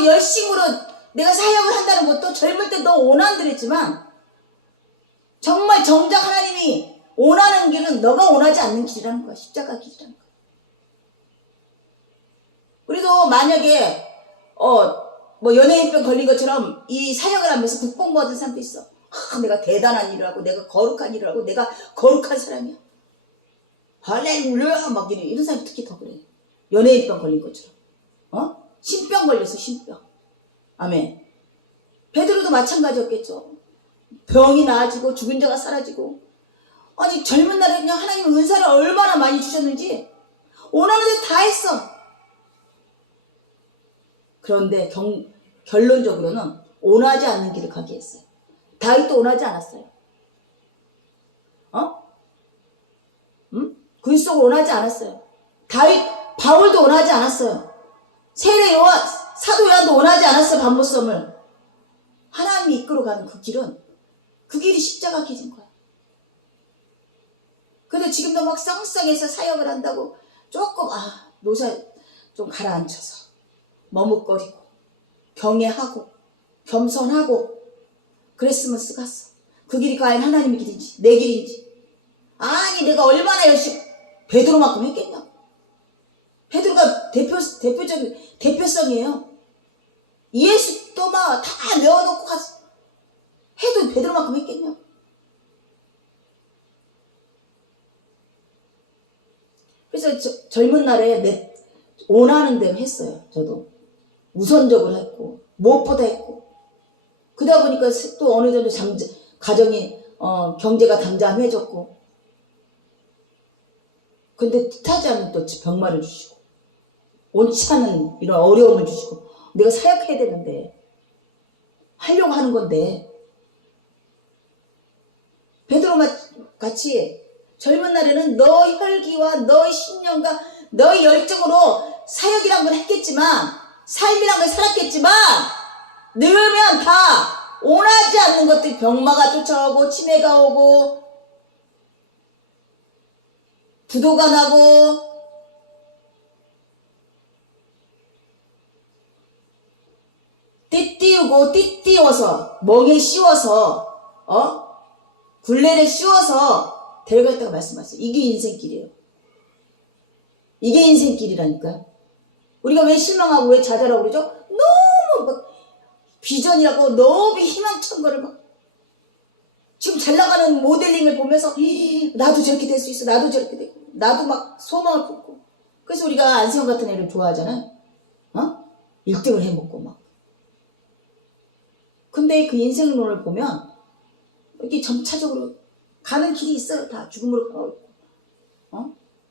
그리고 열심으로 내가 사역을 한다는 것도 젊을 때 너무 원한들했지만 정말 정작 하나님이 원하는 길은 너가 원하지 않는 길이라는 거야. 십자가 길이라는 거야. 우리도 만약에 뭐 연예인병 걸린 것처럼 이 사역을 하면서 국뽕받은 사람도 있어. 내가 대단한 일을 하고 내가 거룩한 일을 하고 내가 거룩한 사람이야. 할렐루야 막 이런 사람이 특히 더 그래. 연예인병 걸린 것처럼. 신병 걸렸어. 신병. 아멘. 베드로도 마찬가지였겠죠. 병이 나아지고 죽은 자가 사라지고. 아니 젊은 날에 그냥 하나님의 은사를 얼마나 많이 주셨는지 원하는 대로 다 했어. 그런데 결론적으로는 원하지 않는 길을 가게 했어요. 다윗도 원하지 않았어요. 군 속을 원하지 않았어요. 바울도 원하지 않았어요. 세례 요한, 사도 요한도 원하지 않았어요. 반모섬을. 하나님이 이끌어가는 그 길이 십자가 길인 거야. 근데 지금도 막 썽썽해서 사역을 한다고 조금 노사 좀 가라앉혀서 머뭇거리고 경외하고 겸손하고 그랬으면 쓰갔어. 그 길이 과연 하나님의 길인지 내 길인지. 아니 내가 얼마나 열심히 베드로만큼 했겠냐고. 베드로가 대표적인 대표성이에요. 예수도 막 다 내어놓고 가서 해도 베드로만큼 했겠냐고. 그래서 젊은 날에 원하는 대로 했어요. 저도 우선적으로 했고 무엇보다 했고 그러다 보니까 또 어느 정도 가정이 경제가 잠잠해졌고 근데 뜻하지 않은 또 병마를 주시고 원치 않은 이런 어려움을 주시고 내가 사역해야 되는데 하려고 하는 건데 베드로 같이 젊은 날에는 너의 혈기와 너의 신념과 너의 열정으로 사역이란 걸 했겠지만 삶이란 걸 살았겠지만 늙으면 다 원하지 않는 것들 병마가 쫓아오고 치매가 오고 부도가 나고 띠띠워서 멍에 씌워서 굴레를 씌워서 데려갔다가 말씀하셨어요. 이게 인생길이에요. 이게 인생길이라니까요. 우리가 왜 실망하고 왜 좌절하고 그러죠? 너무 막 비전이라고 너무 희망찬 거를 막 지금 잘 나가는 모델링을 보면서 나도 저렇게 될 수 있어. 나도 저렇게 되고 나도 막 소망을 품고 그래서 우리가 안세영 같은 애를 좋아하잖아요. 1등을 해먹고 막. 근데 그 인생론을 보면 이렇게 점차적으로 가는 길이 있어요. 다 죽음으로 가고 있고.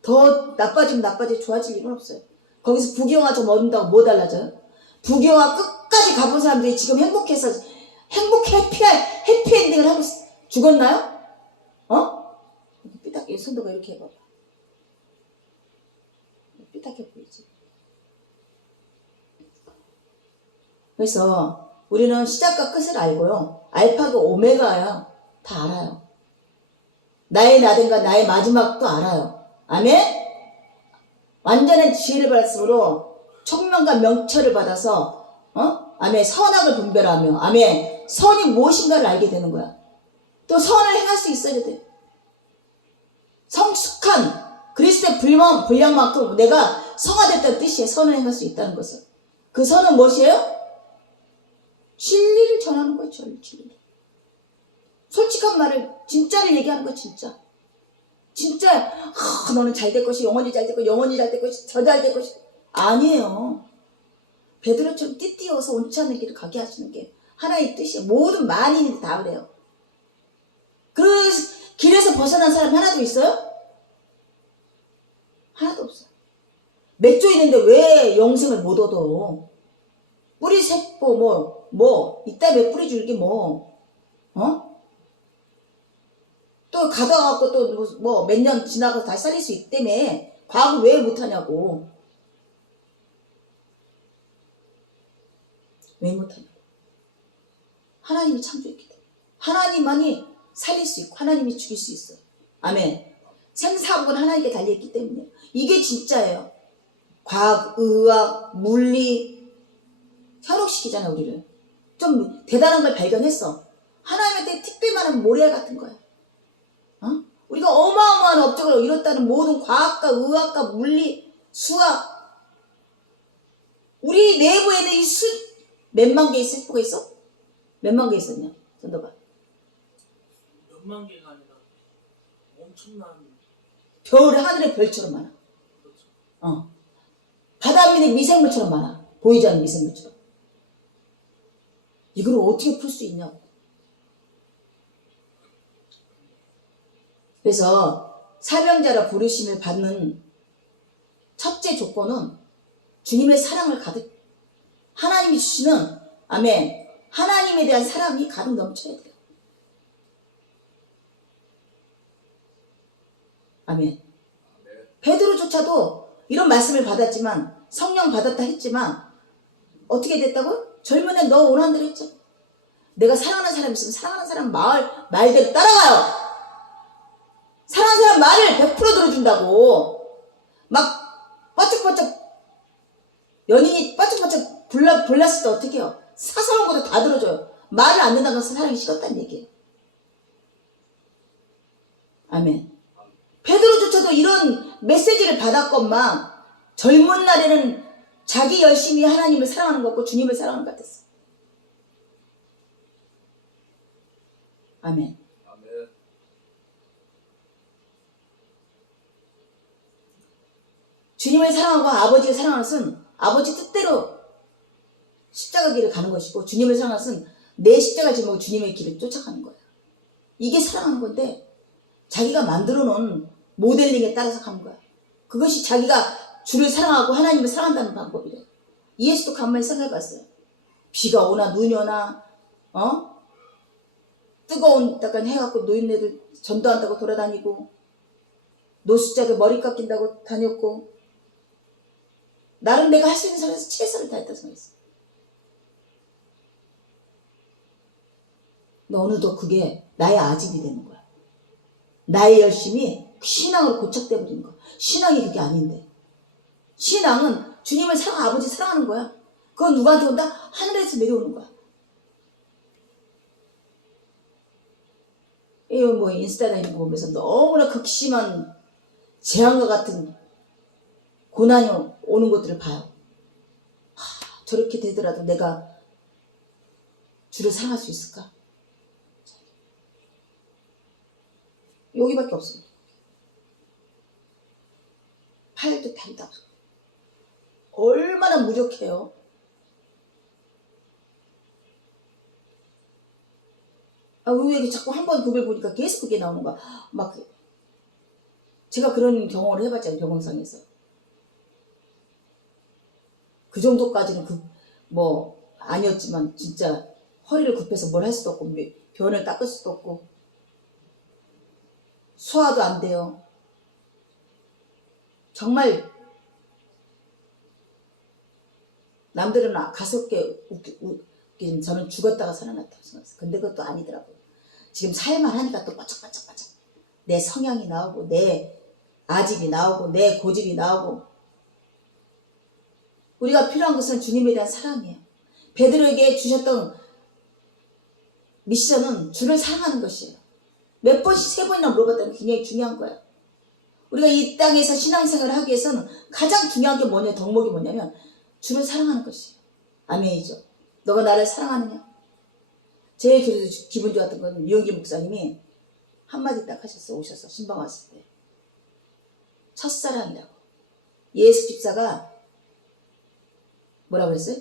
더 나빠지면 나빠지 좋아질 일은 없어요. 거기서 부귀영화 좀 얻는다고 뭐 달라져요? 부귀영화 끝까지 가본 사람들이 지금 행복해서 해피엔딩을 하고 죽었나요? 삐딱해. 손도가 이렇게 해봐봐. 삐딱해 보이지? 그래서 우리는 시작과 끝을 알고요. 알파고 오메가야. 다 알아요. 나의 나든가 나의 마지막도 알아요. 아멘? 완전한 지혜를 받았으므로 청명과 명철을 받아서 아멘 선악을 분별하며 아멘 선이 무엇인가를 알게 되는 거야. 또 선을 행할 수 있어야 돼. 성숙한 그리스도의 분량만큼 내가 성화됐다는 뜻이에요. 선을 행할 수 있다는 것은. 그 선은 무엇이에요? 진리를 전하는 거예요. 진리를. 솔직한 말을 진짜를 얘기하는 거 진짜 너는 잘 될 것이 영원히 잘 될 것이 영원히 잘 될 것이 더 잘 될 것이 아니에요. 베드로처럼 띠띠워서 원치 않는 길을 가게 하시는 게 하나의 뜻이에요. 모든 만인이 다 그래요. 그 길에서 벗어난 사람이 하나도 있어요? 하나도 없어요. 맺혀 있는데 왜 영생을 못 얻어? 뿌리 세포 이따 뿌리 줄기 또 가다가고 또 몇 년 지나가서 다시 살릴 수 있기 때문에 과거 왜 못하냐고. 왜 못하냐고. 하나님이 창조했기 때문에. 하나님만이 살릴 수 있고 하나님이 죽일 수 있어요. 아멘. 생사복은 하나님께 달려있기 때문에. 이게 진짜예요. 과학, 의학, 물리 현혹시키잖아 우리를. 좀 대단한 걸 발견했어. 하나님한테 특별한 모래 같은 거야. 어? 우리가 어마어마한 업적을 이뤘다는 모든 과학과 의학과 물리, 수학, 우리 내부에는 이 몇만 개의 세포가 있어? 몇만 개 있었냐? 전도가. 몇만 개가 아니라 엄청난. 별, 하늘의 별처럼 많아. 그렇죠. 바다 밑에 미생물처럼 많아. 보이지 않는 미생물처럼. 이걸 어떻게 풀 수 있냐고. 그래서 사명자라 부르심을 받는 첫째 조건은 주님의 사랑을 가득, 하나님이 주시는, 아멘, 하나님에 대한 사랑이 가득 넘쳐야 돼요. 아멘. 베드로조차도 이런 말씀을 받았지만, 성령 받았다 했지만 어떻게 됐다고? 젊은 애 너 원하는 대로 했죠. 내가 사랑하는 사람이 있으면 사랑하는 사람 말대로 따라가요. 사랑하는 사람 말을 100% 들어준다고. 막 뻐쩍뻐쩍 연인이 뻐쩍뻐쩍 불났을 때 어떻게 해요? 사소한 것도 다 들어줘요. 말을 안 듣는다고 해서 사랑이 식었다는 얘기예요. 아멘. 베드로조차도 이런 메시지를 받았건만 젊은 날에는 자기 열심히 하나님을 사랑하는 것 같고 주님을 사랑하는 것 같았어. 아멘. 아멘. 주님을 사랑하고 아버지를 사랑하는 것은 아버지 뜻대로 십자가 길을 가는 것이고, 주님을 사랑하는 것은 내 십자가 지고 주님의 길을 쫓아가는 거야. 이게 사랑하는 건데 자기가 만들어 놓은 모델링에 따라서 가는 거야. 그것이 자기가 주를 사랑하고 하나님을 사랑한다는 방법이래. 예수도 간만에 생각해봤어요. 비가 오나 눈이 오나 뜨거운 약간 해갖고 노인네들 전도한다고 돌아다니고, 노숙자들 머리 깎인다고 다녔고, 나름 내가 할 수 있는 선에서 최선을 다했다고 생각했어. 근데 어느덧 그게 나의 아집이 되는 거야. 나의 열심이 신앙으로 고착돼 버리는 거야. 신앙이 그게 아닌데. 신앙은 주님을 사랑, 아버지 사랑하는 거야. 그건 누구한테 온다? 하늘에서 내려오는 거야. 이 뭐 인스타나 이런 거 보면서 너무나 극심한 재앙과 같은 고난이 오는 것들을 봐요. 저렇게 되더라도 내가 주를 사랑할 수 있을까? 여기밖에 없어요. 팔도 다리도 없어. 얼마나 무력해요. 왜 이렇게 자꾸 한 번 그걸 보니까 계속 그게 나오는 거야. 막 제가 그런 경험을 해봤잖아요. 병원상에서. 그 정도까지는 뭐 아니었지만 진짜 허리를 굽혀서 뭘 할 수도 없고 변을 닦을 수도 없고 소화도 안 돼요. 정말 남들은 가볍게 웃기지만 저는 죽었다가 살아났다고 생각했어요. 근데 그것도 아니더라고요. 지금 살만 하니까 또 바짝바짝바짝 내 성향이 나오고 내 아집이 나오고 내 고집이 나오고. 우리가 필요한 것은 주님에 대한 사랑이에요. 베드로에게 주셨던 미션은 주를 사랑하는 것이에요. 몇 번씩 3번이나 물어봤다는 게 굉장히 중요한 거야. 우리가 이 땅에서 신앙생활을 하기 위해서는 가장 중요한 게 뭐냐, 덕목이 뭐냐면 주를 사랑하는 것이에요. 아멘이죠. 너가 나를 사랑하느냐? 제일 기분 좋았던 건 유영기 목사님이 한마디 딱 하셨어. 오셔서 신방 왔을 때. 첫사랑이라고. 예수 집사가 뭐라고 그랬어요?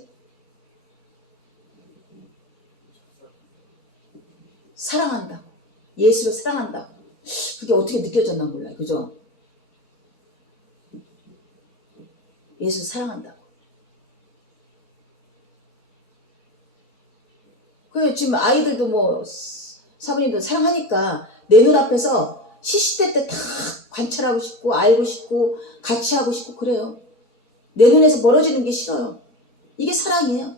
사랑한다고. 예수를 사랑한다고. 그게 어떻게 느껴졌나 몰라요. 그죠? 예수 사랑한다고. 그래, 지금 아이들도 뭐 사부님도 사랑하니까 내 눈앞에서 시시때때 다 관찰하고 싶고 알고 싶고 같이 하고 싶고 그래요. 내 눈에서 멀어지는 게 싫어요. 이게 사랑이에요.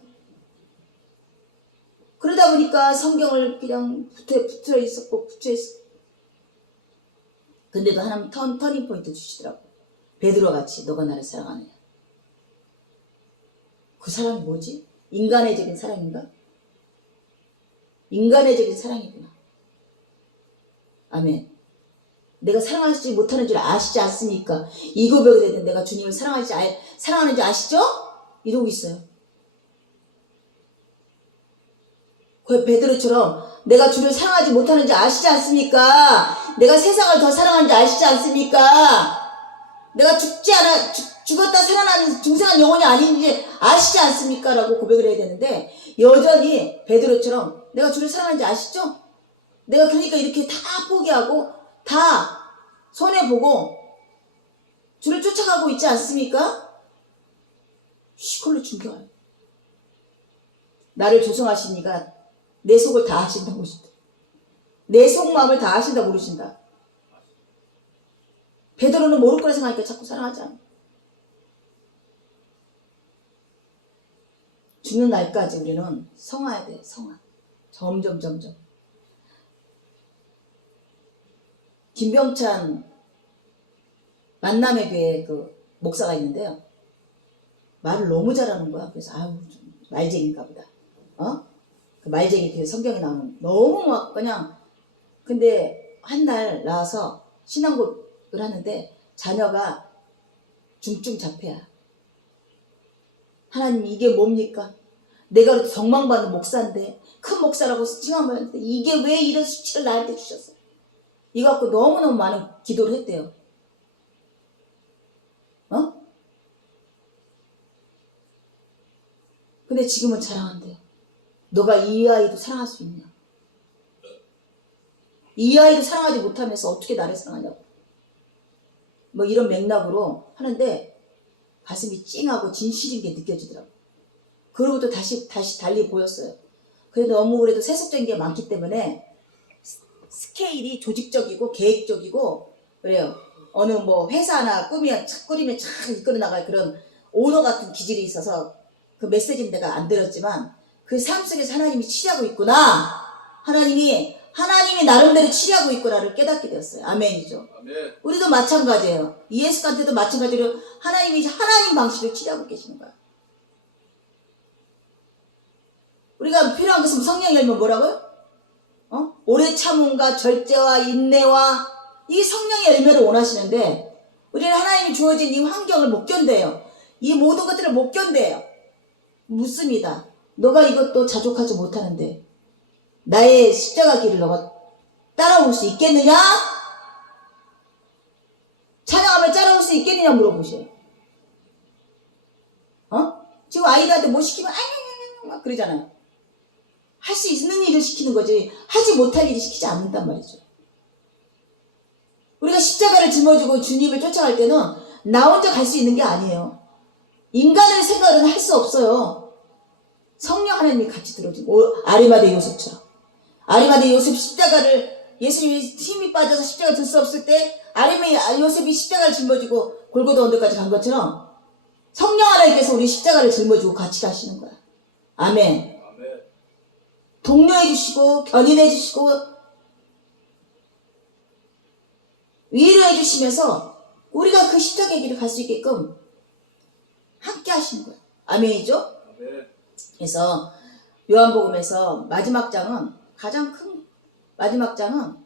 그러다 보니까 성경을 그냥 붙어 있었고 붙여 있었고. 근데도 하나님 터닝 포인트 주시더라고. 베드로 같이 너가 나를 사랑하느냐. 그 사랑이 뭐지? 인간의적인 사랑인가? 인간의적인 사랑이구나. 아멘. 내가 사랑하지 못하는 줄 아시지 않습니까? 이 고백을 해도 내가 주님을 사랑하는지 아시죠? 이러고 있어요. 그 베드로처럼 내가 주를 사랑하지 못하는지 아시지 않습니까? 내가 세상을 더 사랑하는지 아시지 않습니까? 내가 죽었다 살아나는 중생한 영혼이 아닌지 아시지 않습니까? 라고 고백을 해야 되는데 여전히 베드로처럼 내가 주를 사랑하는지 아시죠? 내가 그러니까 이렇게 다 포기하고 다 손해보고 주를 쫓아가고 있지 않습니까? 시골로 충격해요. 나를 조성하시니까 내 속을 다 아신다 모르신다. 내 속마음을 다 아신다 모르신다. 베드로는 모를 거라 생각하니까 자꾸 사랑하지 않아. 죽는 날까지 우리는 성화해야 돼. 성화. 점점. 김병찬 만남의 교회 그 목사가 있는데요. 말을 너무 잘하는 거야. 그래서 좀 말쟁이인가 보다. 그 말쟁이 그 성경에 나오는 너무 막 그냥 근데 한 날 나와서 신앙고백을 하는데 자녀가 중증 자폐야. 하나님 이게 뭡니까? 내가 그렇게 정망받는 목사인데 큰 목사라고 칭함받는데 이게 왜 이런 수치를 나한테 주셨어요? 이거 갖고 너무너무 많은 기도를 했대요. 근데 지금은 자랑한대요. 너가 이 아이도 사랑할 수 있냐? 이 아이도 사랑하지 못하면서 어떻게 나를 사랑하냐고. 뭐 이런 맥락으로 하는데 가슴이 찡하고 진실인 게 느껴지더라고. 그러고 또 다시 달리 보였어요. 그래도 너무 그래도 세속적인 게 많기 때문에 스케일이 조직적이고 계획적이고 그래요. 어느 뭐 회사나 꾸리면 착 이끌어 나갈 그런 오너 같은 기질이 있어서 그 메시지는 내가 안 들었지만 그 삶 속에서 하나님이 치료하고 있구나. 하나님이 나름대로 치료하고 있구나를 깨닫게 되었어요. 아멘이죠. 아멘. 우리도 마찬가지예요. 예수한테도 마찬가지로 하나님이 하나님 방식으로 치료하고 계시는 거야. 우리가 필요한 것은 성령이 열면 뭐라고요? 오래 참음과 절제와 인내와 이 성령의 열매를 원하시는데 우리는 하나님이 주어진 이 환경을 못 견뎌요. 이 모든 것들을 못 견뎌요. 묻습니다. 너가 이것도 자족하지 못하는데 나의 십자가 길을 너가 따라올 수 있겠느냐? 찬양하면 따라올 수 있겠느냐 물어보세요. 지금 아이들한테 뭐 시키면 막 그러잖아요. 할 수 있는 일을 시키는 거지 하지 못할 일을 시키지 않는단 말이죠. 우리가 십자가를 짊어지고 주님을 쫓아갈 때는 나 혼자 갈 수 있는 게 아니에요. 인간의 생각은 할 수 없어요. 성령 하나님이 같이 들어주고 아리마대 요셉처럼. 아리마대 요셉 십자가를 예수님이 힘이 빠져서 십자가 들 수 없을 때 아리마대 요셉이 십자가를 짊어지고 골고다 언덕까지 간 것처럼 성령 하나님께서 우리 십자가를 짊어지고 같이 가시는 거야. 아멘. 독려해 주시고 견인해 주시고 위로해 주시면서 우리가 그 십자가의 길을 갈 수 있게끔 함께 하시는 거야. 아멘이죠? 아멘. 그래서 요한복음에서 마지막 장은 가장 큰 마지막 장은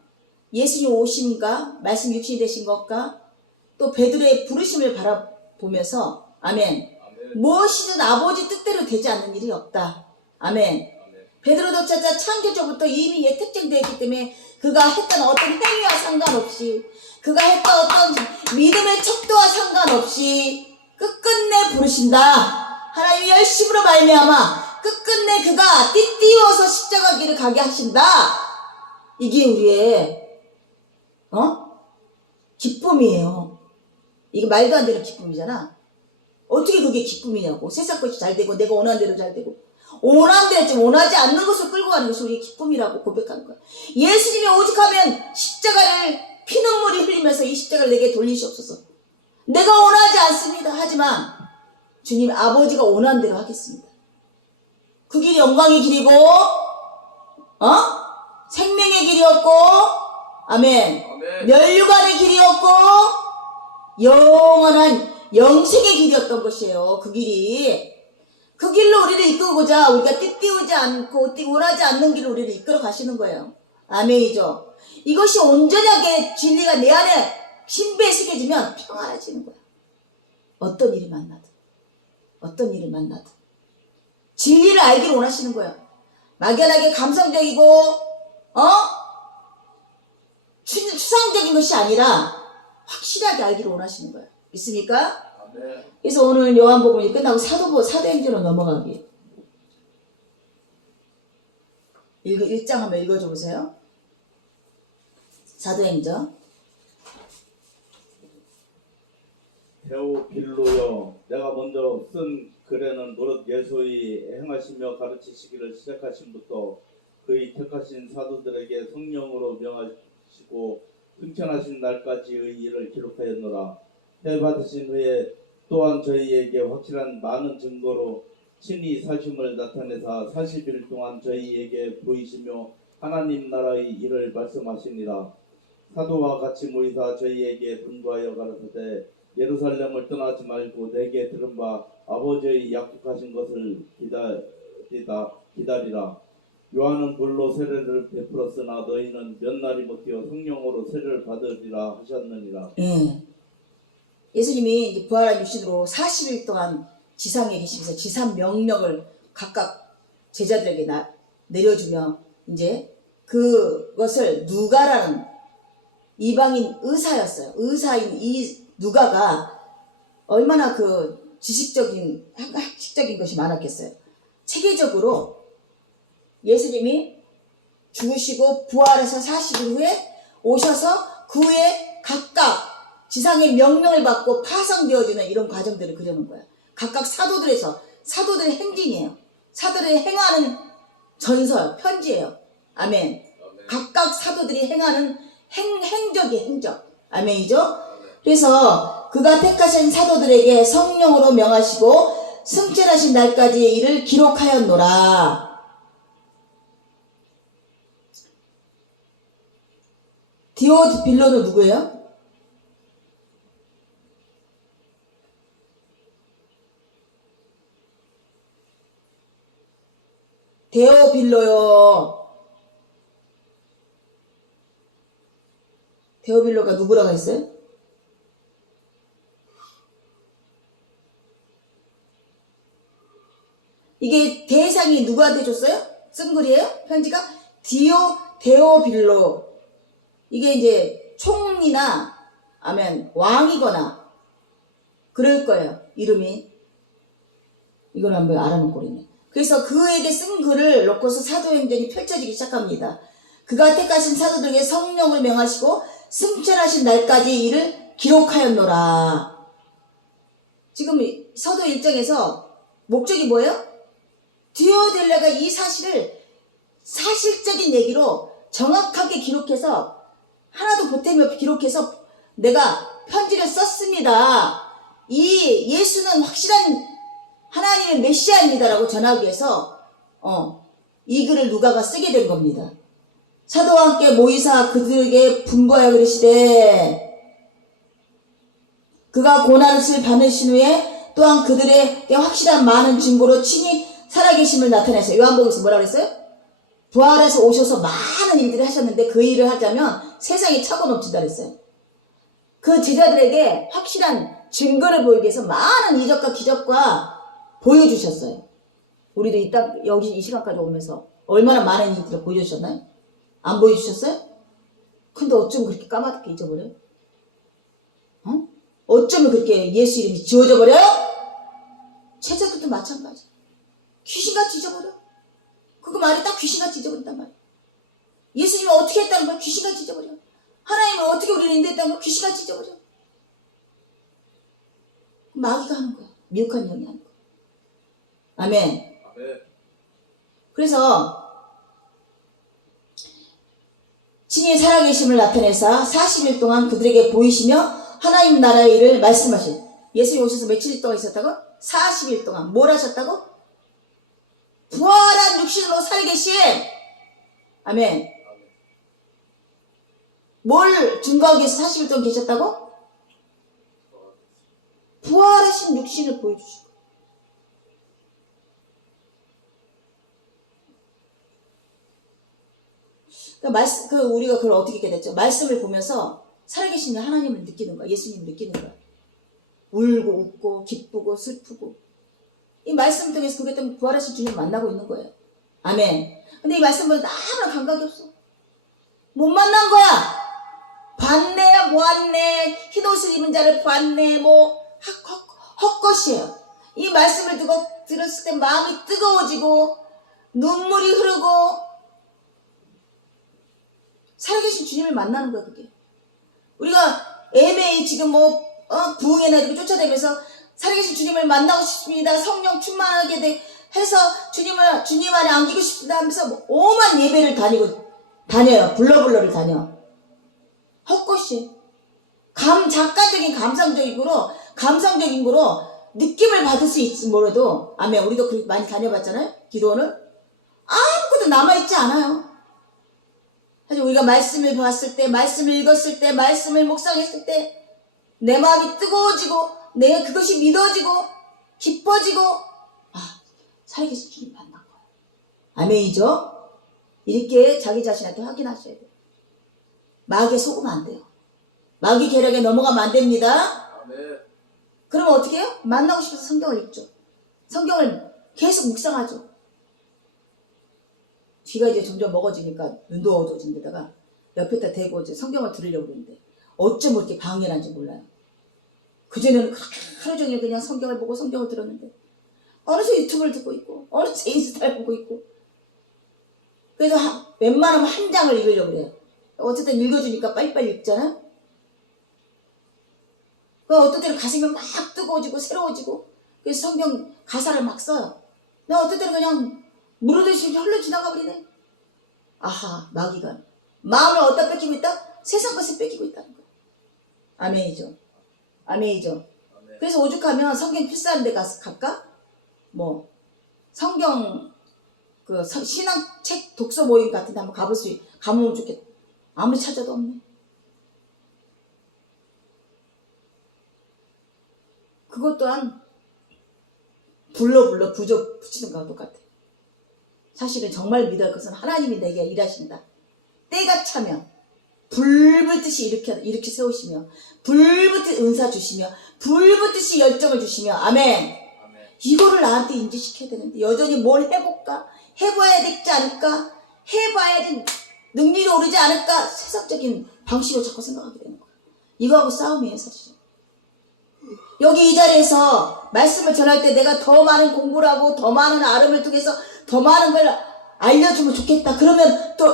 예수님 오심과 말씀 육신이 되신 것과 또 베드로의 부르심을 바라보면서 아멘. 무엇이든 아버지 뜻대로 되지 않는 일이 없다. 아멘. 베드로도 자자 창조주부터 이미 예특정되어 있기 때문에 그가 했던 어떤 행위와 상관없이 그가 했던 어떤 믿음의 척도와 상관없이 끝끝내 부르신다. 하나님이 열심으로 말미암아 끝끝내 그가 띠띠워서 십자가 길을 가게 하신다. 이게 우리의 기쁨이에요. 이게 말도 안 되는 기쁨이잖아. 어떻게 그게 기쁨이냐고. 세상 것이 잘 되고 내가 원하는 대로 잘 되고 원하는 대로 좀 원하지 않는 것을 끌고 가는 것이 우리의 기쁨이라고 고백하는 거야. 예수님이 오직하면 십자가를 피눈물이 흘리면서 이 십자가를 내게 돌리시옵소서. 내가 원하지 않습니다. 하지만 주님 아버지가 원하는 대로 하겠습니다. 그 길이 영광의 길이고 생명의 길이었고 아멘. 면류관의 길이었고 영원한 영생의 길이었던 것이에요. 그 길이 그 길로 우리를 이끌어 이루고자 우리가 뜻띄우지 않고 원하지 않는 길을 우리를 이끌어 가시는 거예요. 아멘이죠. 이것이 온전하게 진리가 내 안에 신비에 새겨지면 평안해지는 거야. 어떤 일이 만나든 진리를 알기를 원하시는 거예요. 막연하게 감성적이고 추상적인 것이 아니라 확실하게 알기를 원하시는 거예요. 믿습니까? 네. 그래서 오늘 요한복음이 끝나고 사도행전으로 넘어가기. 1장 한번 읽어줘 보세요. 사도행전. 데오빌로여, 내가 먼저 쓴 글에는 노릇 예수의 행하시며 가르치시기를 시작하신부터 그의 택하신 사도들에게 성령으로 명하시고 승천하신 날까지의 일을 기록하였노라. 해 받으신 후에 또한 저희에게 확실한 많은 증거로 친히 사심을 나타내사 40일 동안 저희에게 보이시며 하나님 나라의 일을 말씀하시니라. 사도와 같이 모이사 저희에게 분부하여 가라사대 예루살렘을 떠나지 말고 내게 들은 바 아버지의 약속하신 것을 기다리라. 요한은 물로 세례를 베풀었으나 너희는 몇 날이 못 되어 성령으로 세례를 받으리라 하셨느니라. 예수님이 이제 부활한 육신으로 40일 동안 지상에 계시면서 지상 명령을 각각 제자들에게 내려주며 이제 그것을 누가라는 이방인 의사였어요. 의사인 이 누가가 얼마나 그 학식적인 것이 많았겠어요. 체계적으로 예수님이 죽으시고 부활해서 40일 후에 오셔서 그 후에 각각 지상의 명령을 받고 파송되어지는 이런 과정들을 그려놓은 거야. 각각 사도들의 행진이에요. 사도들이 행하는 전설, 편지예요. 아멘. 각각 사도들이 행하는 행적. 아멘이죠? 그래서 그가 택하신 사도들에게 성령으로 명하시고 승천하신 날까지의 일을 기록하였노라. 디오빌로는 누구예요? 데오빌로요. 데오빌로가 누구라고 했어요? 이게 대상이 누구한테 줬어요? 쓴 글이에요? 편지가? 데오빌로. 이게 이제 총리나 아니면 왕이거나 그럴 거예요. 이름이. 이걸 한번 알아놓고 있네. 그래서 그에게 쓴 글을 놓고서 사도행전이 펼쳐지기 시작합니다. 그가 택하신 사도들에게 성령을 명하시고 승천하신 날까지 이를 기록하였노라. 지금 서도 1장에서 목적이 뭐예요? 디오델레가 이 사실을 사실적인 얘기로 정확하게 기록해서 하나도 보탬이 없이 기록해서 내가 편지를 썼습니다. 이 예수는 확실한 하나님의 메시아입니다라고 전하기 위해서 이 글을 누가가 쓰게 된 겁니다. 사도와 함께 모이사 그들에게 분부하여 그러시되 그가 고난을 받으신 후에 또한 그들에게 확실한 많은 증거로 친히 살아계심을 나타내서 요한복음에서 뭐라고 했어요? 부활해서 오셔서 많은 일들을 하셨는데 그 일을 하자면 세상이 차고 넘친다 그랬어요. 그 제자들에게 확실한 증거를 보이기 위해서 많은 이적과 기적과 보여주셨어요. 우리도 여기 이 시간까지 오면서 얼마나 많은 일들을 보여주셨나요? 안 보여주셨어요? 근데 어쩜 그렇게 까맣게 잊어버려요? 어쩌면 그렇게 예수 이름이 지워져 버려요? 제자들도 마찬가지. 귀신같이 잊어버려. 그거 말이 딱 귀신같이 잊어버린단 말이야. 예수님이 어떻게 했다는 걸 귀신같이 잊어버려. 하나님을 어떻게 우리를 인도했다는 걸 귀신같이 잊어버려. 마귀가 하는 거야. 미혹한 영이 하는 거야. 아멘. 그래서 친히 살아계심을 나타내사 40일 동안 그들에게 보이시며 하나님 나라의 일을 말씀하신. 예수님이 오셔서 며칠 동안 있었다고? 40일 동안. 뭘 하셨다고? 부활한 육신으로 살아계신. 아멘. 뭘 증거하기 위해서 40일 동안 계셨다고? 부활하신 육신을 보여주시고. 우리가 그걸 어떻게 깨닫죠 말씀을 보면서 살아계신 하나님을 느끼는 거야. 예수님을 느끼는 거야. 울고 웃고 기쁘고 슬프고. 이 말씀을 통해서 그게 때문에 부활하신 주님을 만나고 있는 거예요. 아멘. 근데 이 말씀을 너무나 감각이 없어. 못 만난 거야. 봤네, 보았네, 흰옷을 입은 자를 보았네, 헛것이에요. 이 말씀을 들었을 때 마음이 뜨거워지고, 눈물이 흐르고, 살아계신 주님을 만나는 거야, 그게. 우리가 애매히 지금 부흥의 날이고 쫓아다니면서 살아계신 주님을 만나고 싶습니다. 성령 충만하게 해서 주님 안에 안기고 싶습니다 하면서 오만 예배를 다녀요. 불러를 다녀. 헛것이 작가적인 감상적인 거로 느낌을 받을 수 있지 몰라도 아멘. 우리도 그렇게 많이 다녀봤잖아요. 기도원을 아무것도 남아있지 않아요. 사실 우리가 말씀을 봤을 때, 말씀을 읽었을 때, 말씀을 묵상했을 때 내 마음이 뜨거워지고 내가 그것이 믿어지고 기뻐지고 살아계신 주님 만난 거예요. 아멘이죠? 이렇게 자기 자신한테 확인하셔야 돼요. 마귀에 속으면 안 돼요. 마귀 계략에 넘어가면 안 됩니다. 아멘. 그러면 어떻게 해요? 만나고 싶어서 성경을 읽죠. 성경을 계속 묵상하죠. 귀가 이제 점점 먹어지니까 눈도 어두워진 데다가 옆에다 대고 이제 성경을 들으려고 그러는데 어쩜 그렇게 방해를 한지 몰라요. 그전에는 그렇게 하루 종일 그냥 성경을 보고 성경을 들었는데 어느새 유튜브를 듣고 있고 어느새 인스타를 보고 있고 그래서 웬만하면 한 장을 읽으려고 그래요. 어쨌든 읽어주니까 빨리빨리 읽잖아. 어떤 때는 가슴이 막 뜨거워지고 새로워지고 그래서 성경 가사를 막 써요. 나 어떤 때는 그냥 물어듯이 흘러 지나가 버리네. 아하, 마귀가 마음을 어디다 뺏기고 있다? 세상 것을 뺏기고 있다는 거야. 아멘이죠. 아멘이죠. 아멘. 그래서 오죽하면 성경 필사하는 데 갈까? 성경 신앙책 독서 모임 같은 데 한번 가보면 좋겠다. 아무리 찾아도 없네. 그것 또한 불러 붙이는 거랑 똑같아. 사실은 정말 믿을 것은 하나님이 내게 일하신다. 때가 차면 불붙듯이 이렇게 세우시며 불붙듯이 은사 주시며 불붙듯이 열정을 주시며 아멘. 아멘. 이거를 나한테 인지시켜야 되는데 여전히 뭘 해볼까? 해봐야 되지 않을까? 해봐야 능률이 오르지 않을까? 세상적인 방식으로 자꾸 생각하게 되는 거야. 이거하고 싸움이에요 사실. 여기 이 자리에서 말씀을 전할 때 내가 더 많은 공부를 하고 더 많은 아름을 통해서 더 많은 걸 알려주면 좋겠다. 그러면 또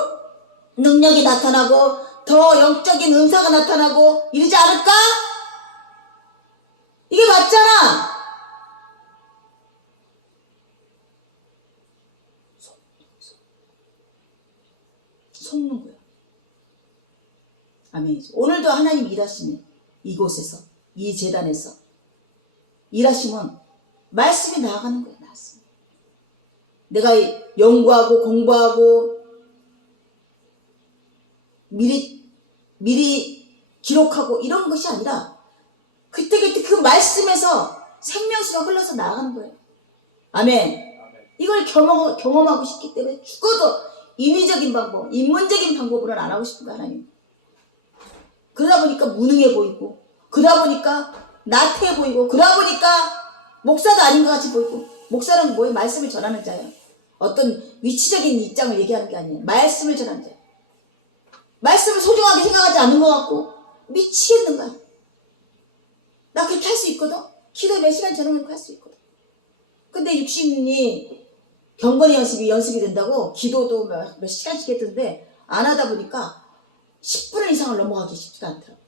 능력이 나타나고 더 영적인 은사가 나타나고 이러지 않을까? 이게 맞잖아. 속는 거야. 아멘이죠. 오늘도 하나님 일하시네. 이곳에서 이 재단에서 일하시면 말씀이 나아가는 거야. 말씀. 내가 연구하고 공부하고 미리 기록하고 이런 것이 아니라 그때그때 그 말씀에서 생명수가 흘러서 나아가는 거예요. 아멘. 이걸 경험하고 싶기 때문에 죽어도 인위적인 방법, 인문적인 방법으로는 안 하고 싶은 거야, 하나님. 그러다 보니까 무능해 보이고, 그러다 보니까 나태해 보이고, 그러다 보니까 목사도 아닌 것 같이 보이고. 목사는 뭐예요? 말씀을 전하는 자예요. 어떤 위치적인 입장을 얘기하는 게 아니에요. 말씀을 전하는 자예요. 말씀을 소중하게 생각하지 않는 것 같고 미치겠는 거야. 나 그렇게 할 수 있거든. 기도 몇 시간 전하면 할 수 있거든. 근데 육신이 경건의 연습이 된다고 기도도 몇 시간씩 했던데 안 하다 보니까 10분 이상을 넘어가기 쉽지가 않더라고.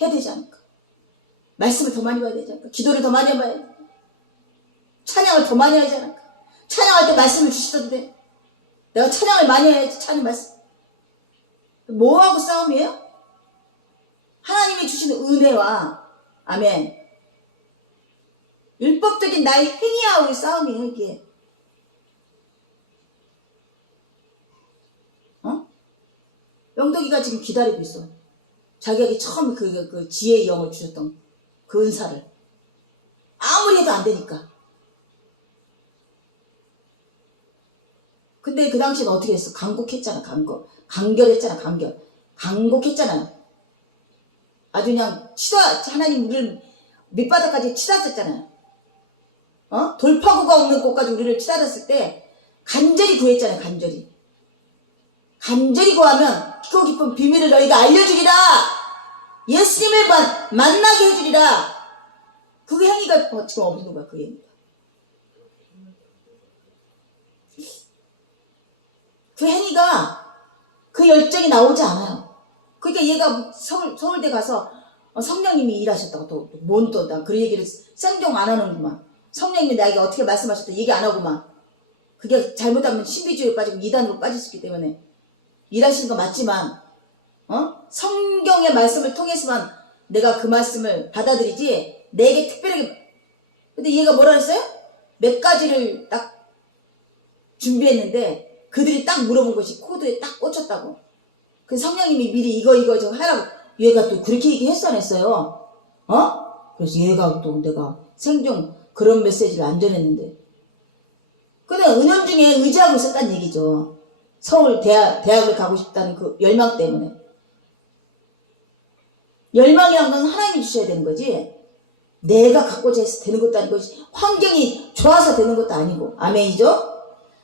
해야 되지 않을까? 말씀을 더 많이 봐야 되지 않을까? 기도를 더 많이 해봐야 돼. 찬양을 더 많이 하지 않을까? 찬양할 때 말씀을 주시던데 내가 찬양을 많이 해야지. 찬양 말씀 뭐하고 싸움이에요? 하나님이 주시는 은혜와 아멘 율법적인 나의 행위하고의 싸움이에요. 이게 영덕이가 지금 기다리고 있어. 자기에게 처음 그 지혜의 영을 주셨던 그 은사를 아무리 해도 안 되니까. 근데 그 당시는 어떻게 했어? 간곡했잖아. 간결했잖아. 간곡했잖아. 아주 그냥 하나님 우리를 밑바닥까지 치닫았잖아요. 돌파구가 없는 곳까지 우리를 치닫았을 때 간절히 구했잖아요. 간절히 구하면 크고 깊은 비밀을 너희가 알려주리라. 예수님을 만나게 해주리라. 그 행위가 지금 없는 거야. 그 행위가. 그 행위가 그 열정이 나오지 않아요. 그러니까 얘가 서울대 가서 성령님이 일하셨다고 나 그 얘기를 생종 안 하는구만. 성령님이 나에게 어떻게 말씀하셨다 얘기 안 하고만. 그게 잘못하면 신비주의에 빠지고 이단으로 빠질 수 있기 때문에 일하시는 거 맞지만 성경의 말씀을 통해서만 내가 그 말씀을 받아들이지 내게 특별하게. 근데 얘가 뭐라 했어요? 몇 가지를 딱 준비했는데 그들이 딱 물어본 것이 코드에 딱 꽂혔다고. 그 성령님이 미리 이거 좀 하라고. 얘가 또 그렇게 얘기했어 안 했어요? 그래서 얘가 또 내가 생존 그런 메시지를 안 전했는데. 근데 은연중에 의지하고 있었다는 얘기죠. 서울 대학을 가고 싶다는 그 열망 때문에. 열망이란 건 하나님이 주셔야 되는 거지 내가 갖고자 해서 되는 것도 아니고 환경이 좋아서 되는 것도 아니고. 아멘이죠?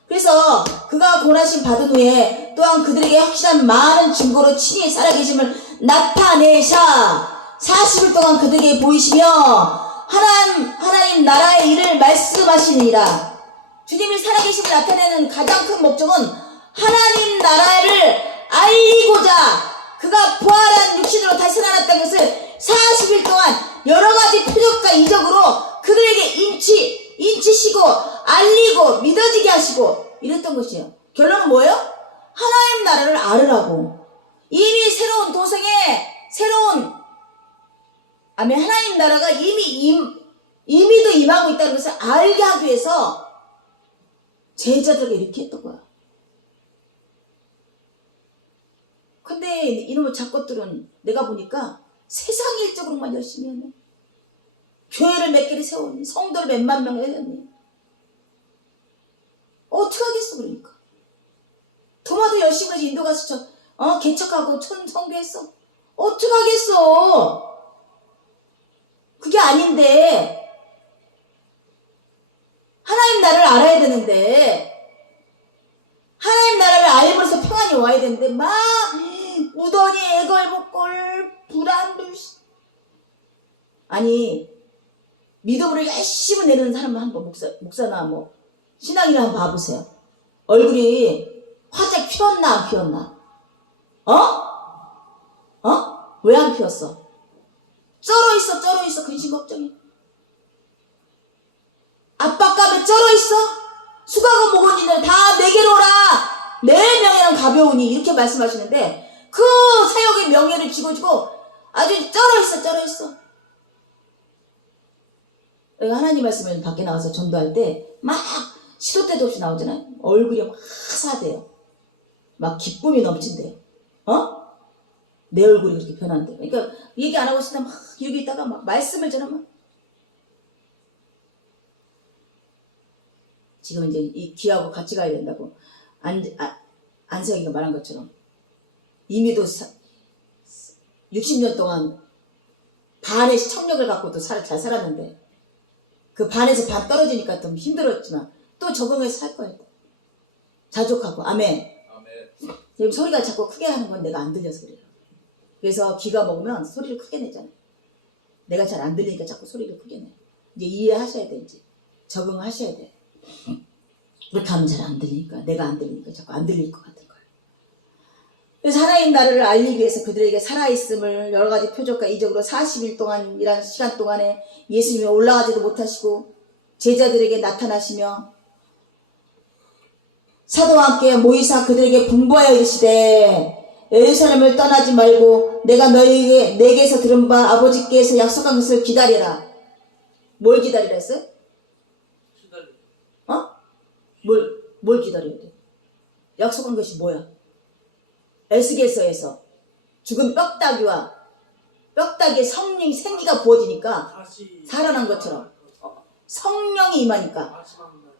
그래서 그가 고난심 받은 후에 또한 그들에게 확실한 많은 증거로 친히 살아계심을 나타내사 40일 동안 그들에게 보이시며 하나님 나라의 일을 말씀하시니라. 주님이 살아계심을 나타내는 가장 큰 목적은 하나님 나라를 알리고자 그가 부활한 육신으로 다시 살아났다는 것을 40일 동안 여러가지 표적과 이적으로 그들에게 인치시고 알리고 믿어지게 하시고 이랬던 것이에요. 결론은 뭐예요? 하나님 나라를 알으라고. 이미 새로운 도성에 하나님 나라가 이미도 임하고 있다는 것을 알게 하기 위해서 제자들에게 이렇게 했던 거야. 근데 이놈의 작것들은 내가 보니까 세상 일적으로만 열심히 하네. 교회를 몇 개를 세웠니? 성도를 몇만 명을 세웠니? 어떻게 하겠어 그러니까. 도마도 열심히 해서 인도 가서 개척하고 성교했어. 어떻게 하겠어. 그게 아닌데 하나님 나라를 알아야 되는데 하나님 나라를 알면서 평안이 와야 되는데 막 우더니 애걸복걸 불안불. 아니 믿음으로 열심히 내는 사람만 한번 목사나 뭐 신앙이라 한번 봐보세요. 얼굴이 화재 피었나 안 피었나? 왜 안 피었어? 쩔어 있어 근심 걱정이. 압박감에 쩔어 있어. 수가가 먹은이는 다 내게로 오라. 내 명예는 가벼우니 이렇게 말씀하시는데 그 사역의 명예를 쥐고지고 아주 쩔어 있어. 내가 하나님 말씀을 밖에 나와서 전도할 때 막 시도 때도 없이 나오잖아요. 얼굴이 막 화사돼요. 막 기쁨이 넘친대요. 내 얼굴이 그렇게 변한대. 그러니까 얘기 안 하고 있으면 막 여기 있다가 막 말씀을 전하면 지금 이제 이 귀하고 같이 가야 된다고 안세영이가 말한 것처럼 이미도 60년 동안 반의 청력을 갖고도 잘 살았는데 그 반에서 반 떨어지니까 좀 힘들었지만 또 적응해서 살 거예요. 자족하고. 아멘. 지금 소리가 자꾸 크게 하는 건 내가 안 들려서 그래요. 그래서 귀가 먹으면 소리를 크게 내잖아요. 내가 잘 안 들리니까 자꾸 소리를 크게 내. 이제 이해하셔야 돼. 이제 적응하셔야 돼. 그렇게 하면 잘 안 들리니까 내가 안 들리니까 자꾸 안 들릴 것 같은 거예요. 그래서 하나님 나라를 알리기 위해서 그들에게 살아있음을 여러 가지 표적과 이적으로 40일 동안이라는 시간 동안에 예수님이 올라가지도 못하시고 제자들에게 나타나시며 사도와 함께 모이사 그들에게 분부하여 이르시되 예루살렘을 떠나지 말고 내가 내게서 들은 바 아버지께서 약속한 것을 기다려라. 뭘 기다리라 했어요? 뭘 기다려야 돼? 약속한 것이 뭐야? 에스겔서에서 죽은 뼈다귀에 성령 생기가 부어지니까 살아난 것처럼 성령이 임하니까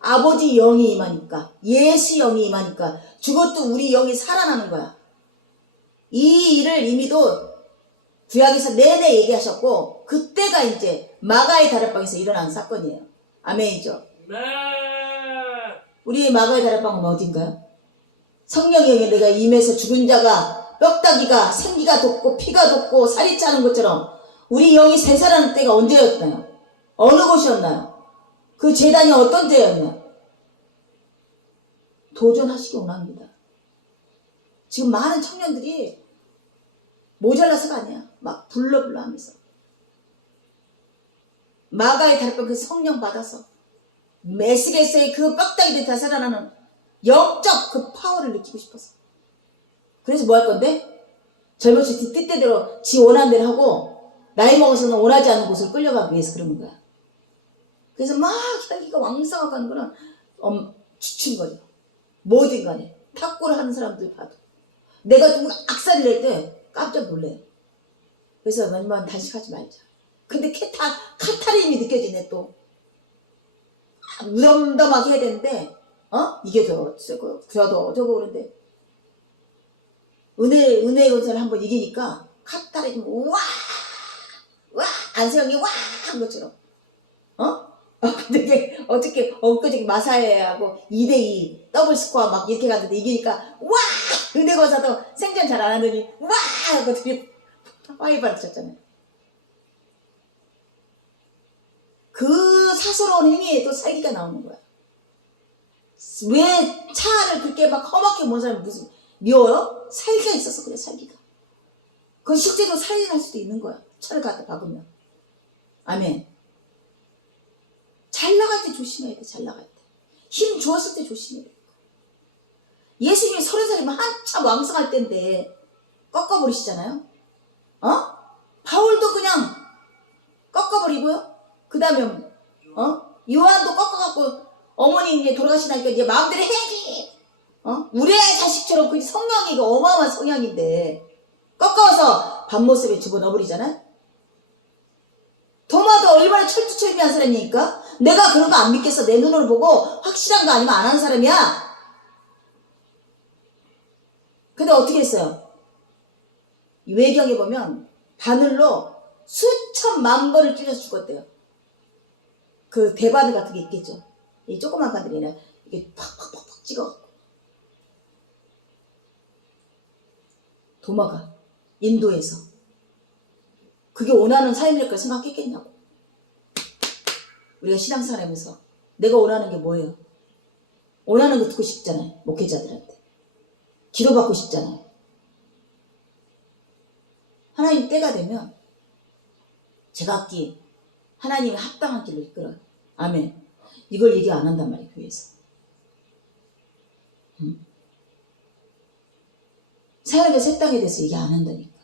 아버지 영이 임하니까, 예수 영이 임하니까 죽어도 우리 영이 살아나는 거야. 이 일을 이미도 구약에서 내내 얘기하셨고, 그때가 이제 마가의 다락방에서 일어난 사건이에요. 아멘이죠. 네. 우리의 마가의 다락방은 어딘가요? 성령의 내가 임해서 죽은 자가, 뼈다귀가, 생기가 돋고 피가 돋고 살이 차는 것처럼 우리 영이 새살하는 때가 언제였나요? 어느 곳이었나요? 그 재단이 어떤 때였나요? 도전하시기 원합니다. 지금 많은 청년들이 모자라서가 아니야. 막 불러불러 하면서. 마가의 다락방 그 성령 받아서 메시게스의 그 뼈다귀들 다 살아나는 영적 그 파워를 느끼고 싶어서. 그래서 뭐 할 건데? 젊었을 때 뜻대로 지 원하는 대로 하고 나이 먹어서는 원하지 않는 곳을 끌려가기 위해서 그러는 거야. 그래서 막 혈기가 왕성하고 하는 거는 추춘거려. 뭐든 간에 탁구를 하는 사람들 봐도 내가 누가 악살을 낼 때 깜짝 놀래요. 그래서 웬만하면 단식하지 말자. 근데 카타림이 느껴지네 또. 무덤덤하게 해야 되는데 이게 더 세고 저도 그런데 은혜의 권세를 한번 이기니까 카타림이 와 안세영이 와 한 것처럼 근데 이게 어떻게 엊그저께 마사회하고 2대2 더블 스코어 막 이렇게 갔는데 이기니까 와 은혜 권사도 생전 잘 안 하더니 와 하고 둘이 파이바를 쳤잖아요. 그 사소로운 행위에 또 살기가 나오는 거야. 왜 차를 그렇게 막 험하게 본 사람이 무슨 미워요? 살기가 있어서 그래. 살기가. 그건 실제로 살인할 수도 있는 거야. 차를 갖다 박으면. 아멘. 잘 나갈 때 조심해야 돼. 잘 나갈 때. 힘 주었을 때 조심해야 돼. 예수님이 30살이면 한참 왕성할 때인데 꺾어버리시잖아요. 바울도 그냥 꺾어버리고요. 그 다음에 요한도 꺾어갖고 어머니 이제 돌아가시니까 이제 마음대로 해야지. 우리의 자식처럼 그 성령이 이거 어마어마한 성향인데 꺾어서 밥모습에 집어넣어버리잖아요. 도마도 얼마나 철두철미한 사람이니까 내가 그런 거 안 믿겠어. 내 눈으로 보고 확실한 거 아니면 안 하는 사람이야. 근데 어떻게 했어요? 이 외경에 보면 바늘로 수천만 번을 찔러서 죽었대요. 그 대바늘 같은 게 있겠죠. 이 조그만 바늘이나 이게 팍팍팍팍 찍어갖고. 도마가 인도에서 그게 원하는 삶일 걸 생각했겠냐고. 우리가 신앙생활하면서 내가 원하는 게 뭐예요? 원하는 거 듣고 싶잖아요. 목회자들한테. 기도받고 싶잖아요. 하나님 때가 되면 제각기 하나님이 합당한 길로 이끌어요. 아멘. 이걸 얘기 안 한단 말이에요. 교회에서. 사람의 새 땅에 대해서 얘기 안 한다니까.